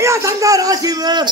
ஐயா தங்கா ராசிவர்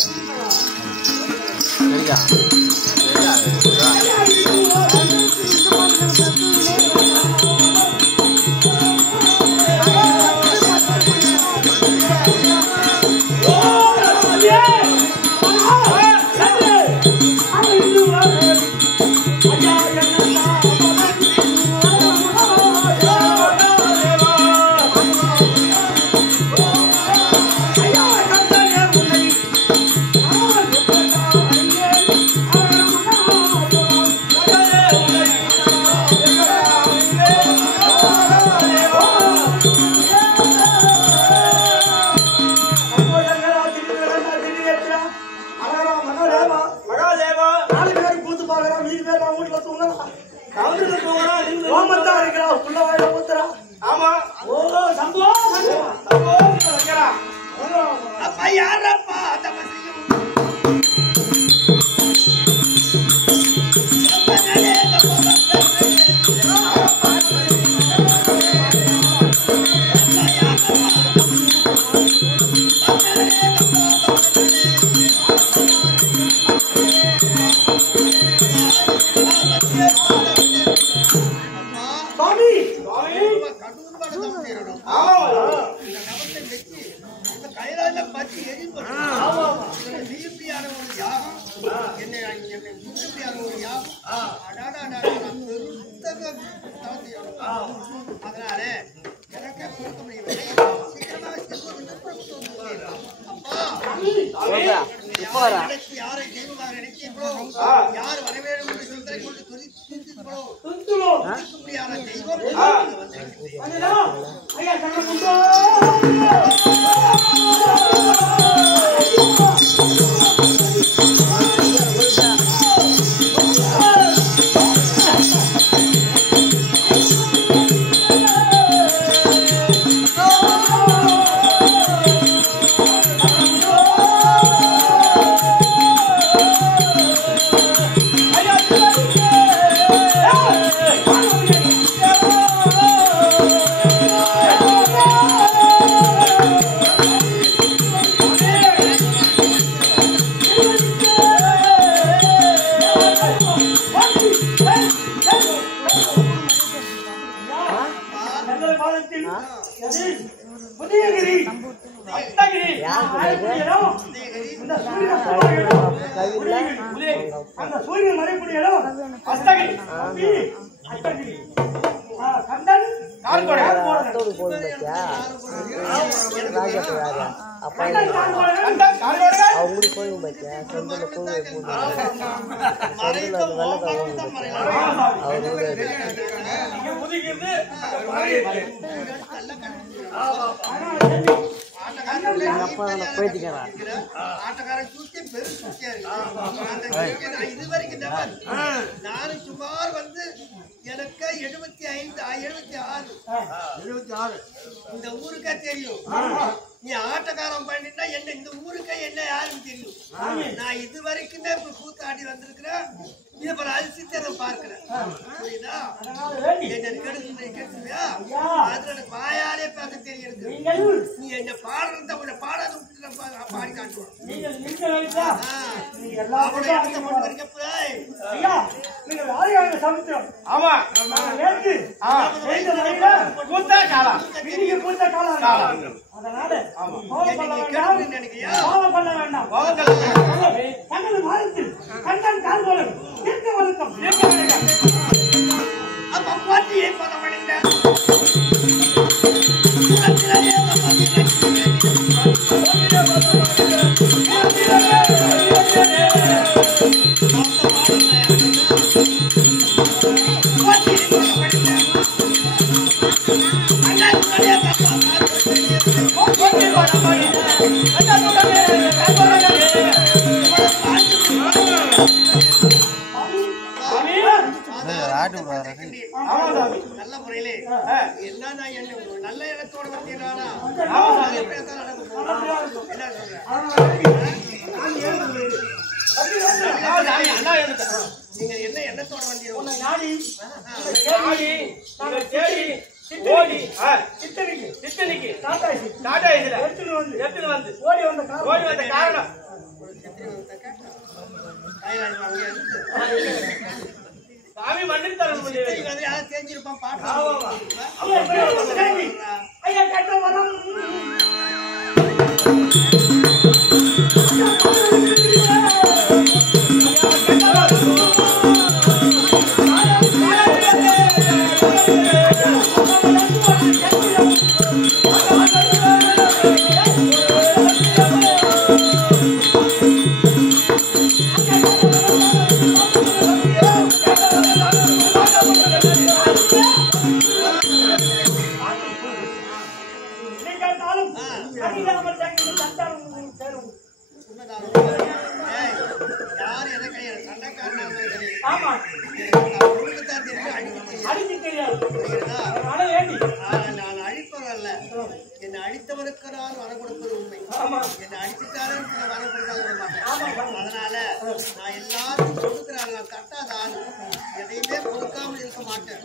இந்த ஊருக்கே தெரியும். நீ ஆட்டக்காரன் பண்ணிட்டா என்ன இந்த ஊருக்கே என்ன யாருன்னு தெரியும். நான் இது வரைக்குமே கூத்தாடி வந்திருக்கிறேன். இப்ப அதிசயத்தை பார்க்கிறேன். புரியுதா? என்ன கெடுத்துவியா? அதுல எனக்கு வாயாலே பேச தெரியும். நீ என்ன பாடுறத உன்னை பாடாத பாடி காட்டுவோம். ஆமா நல்ல முறையிலே என்ன நல்ல இடத்தோட வந்தீங்கன்னா நீங்க என்ன எண்ணத்தோட வந்தீங்க? சித்தனிக்கு டாடா எடுத்துட்டு வந்து வருது? ஓடி வந்த காரணம் சாமி மன்னித்து தரணும். தெரிஞ்சிருப்பான் ஐயா கட்ட வரம் என்னை அடித்தவனுக்கு நான் வர கொடுப்பது உண்மை. என்னை அடித்துட்டாரு வர கொடுக்காத. அதனால நான் எல்லாரும் கொடுக்குறாங்க. நான் கட்டாத ஆளு, எதையுமே கொடுக்காமல் இருக்க மாட்டேன்.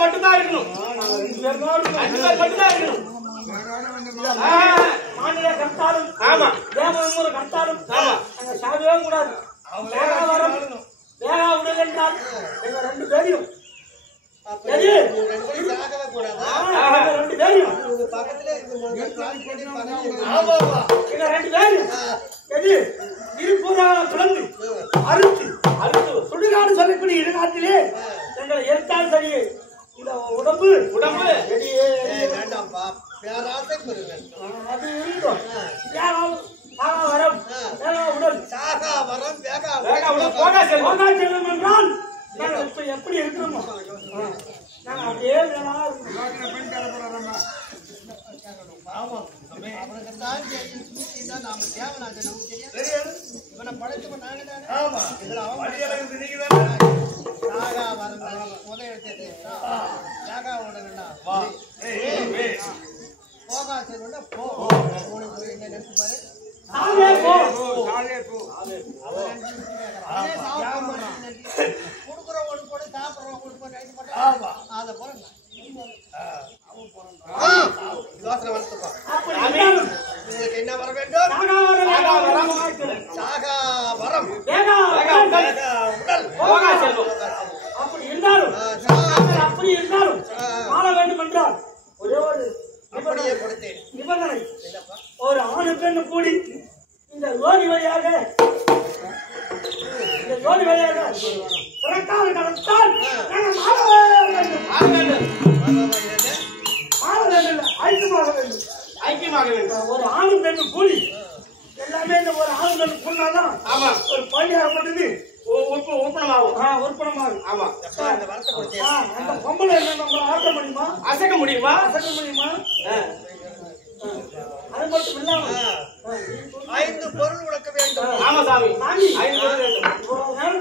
மட்டும்தான் இருக்கணும். மாநில கர்த்தாலும் ஆமா தேவ கர்த்தாலும் ஆமா அங்க சாகவே கூடாது. வேகா உடல் என்றால் எங்க ரெண்டு பேரையும் சுடுகாடு சொல்லக்கூடிய இடத்திலே எங்களை எடுத்தால் சரி. இந்த உடம்பு வேண்டாம்பா, பேராசை பெறுங்கள். அது இருக்கும். வரம் உடல் சாகா வரம் வேகா போகா செல்வம் என்றால் நாங்கள் இப்ப எப்படி இருக்கிறோமோ நாங்கள் அப்படியே அவனுக்குத்தான் தெரியும். நாம தேவனாக நமக்கு தெரியாது. இவனை படைச்சவன் நாங்க தானே. இதுல அவன் சாகா வரம் முதல் எடுத்தது சாகா உடனே போகா செல்வா போ. உனக்கு என்ன நினைச்சு பாரு. கொடுக்குறவன் கூட சாப்பிடுறவன் கொடுப்பா அதை போல உங்களுக்கு என்ன வர வேண்டும்? சாகா வரம் அப்படி இருந்தாலும் அப்படி இருந்தாலும் ஆள வேண்டும் என்றால் ஒரே ஒரு அப்படியே கொடுத்தேன் நிபந்தனை. ஒரு ஆணு பெண்ணு கூடி இந்த யோனி வழியாக பிறக்காமல் நடத்தால் ஐக்கியமாக வேண்டும். ஒரு ஆணு பெண்ணு கூலி எல்லாமே இந்த ஒரு ஆணு பெண்ணு கூடாதான் ஒரு பள்ளியாகப்பட்டது உற்பணமாகும். உற்பணமாகும். ஆமா. அந்த பொம்பளை என்ன நம்மளை ஆட்ட முடியுமா? அசைக்க முடியுமா? அது மட்டும் இல்லாம 5 பொருள் உனக்கு வேண்டும். ஆமா சாமி, 5 பொருள் வேண்டும்.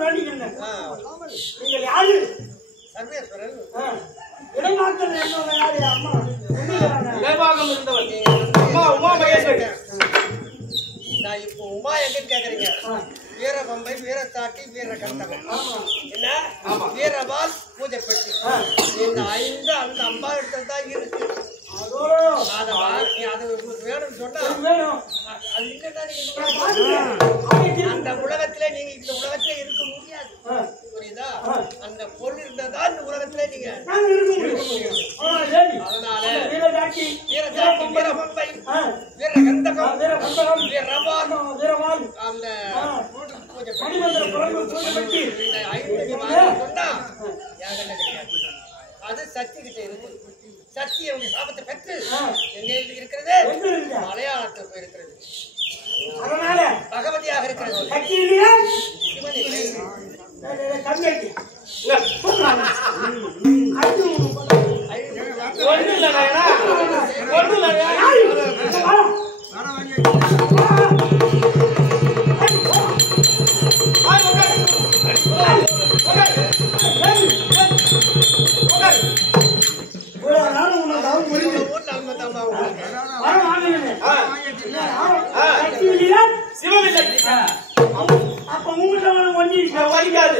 வேண்டிக்கிறேன். நீங்கள் யாரு? சர்வேஸ்வரன். இடமாக்கம் என்னோட யாரு? அம்மா இடமாக்கம் இருந்தவன் உமா மகேஸ்வரி. நான் இப்போ உமா எங்கன்னு கேக்குறீங்க? வீரபம்பை, வீரத்தாட்டி, வீரகண்டகம். என்ன? வீரவால், பூஜை பெட்டி. இந்த 5 அந்த அம்பா இடத்துல தான் இருக்கு. வேணும்னு சொன்னா அந்த உலகத்திலே நீங்க இந்த உலகத்திலே இருக்க முடியாது. புரியுதா? அந்த பொருள் இருந்தா இந்த உலகத்திலே நீங்க அதனால வீரதாட்சி, வீரபம்பை, வீரகண்டகம், வீரவால், அந்த அது சக்தி கிட்ட இருக்கு. சத்திய சாபத்தை பெற்று எங்க இருக்கிறது எங்க இருக்கு? மலையாளத்தில் போயிருக்கிறது. அதனால பகவதியாக இருக்கிறது. சக்தி இல்லையா? சிவன் இல்லை. கம்மியாக்கி அப்ப உங்கள்கிட்ட ஒண்ணு வலிக்காது.